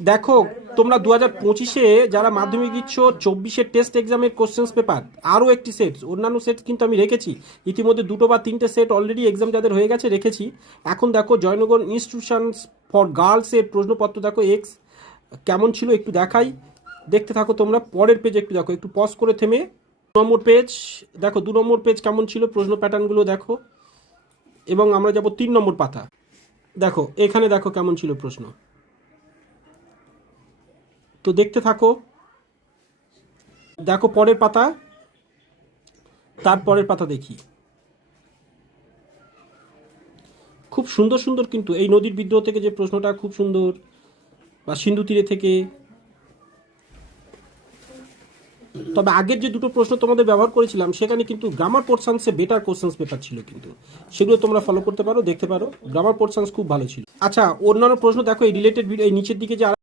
দেখো, তোমরা 2025-এ যারা মাধ্যমিক দিচ্ছ, 24-এর টেস্ট এক্সামের কোশ্চেন্স পেপার আরও একটি সেট, অন্যান্য সেট কিন্তু আমি রেখেছি ইতিমধ্যে, 2 বা 3টে সেট অলরেডি এক্সাম যাদের হয়ে গেছে রেখেছি। এখন দেখো, জয়নগর ইনস্টিটিউশনস ফর গার্লসের প্রশ্নপত্র দেখো এক্স কেমন ছিল একটু দেখাই, দেখতে থাকো তোমরা। পরের পেজ একটু দেখো, একটু পজ করে থেমে 2 নম্বর পেজ দেখো, 2 নম্বর পেজ কেমন ছিল প্রশ্ন প্যাটার্নগুলো দেখো, এবং আমরা যাব 3 নম্বর পাতা। দেখো এখানে দেখো কেমন ছিল প্রশ্ন, তো দেখতে থাকো। দেখো পরের পাতা, তারপরের পাতা দেখি। খুব সুন্দর সুন্দর কিন্তু এই নদীর বিদ্রোহ থেকে যে প্রশ্নটা খুব সুন্দর, বা সিন্ধু তীরে থেকে। তবে আগের যে 2টো প্রশ্ন তোমাদের ব্যবহার করেছিলাম সেখানে কিন্তু গ্রামার পোর্শনসে বেটার কোশ্চেন্স পেপার ছিল, কিন্তু সেগুলো তোমরা ফলো করতে পারো, দেখতে পারো। গ্রামার পোর্শনস খুব ভালো ছিল। আচ্ছা, অন্যান্য প্রশ্ন দেখো, এই রিলেটেড ভিডিও এই নিচের দিকে যে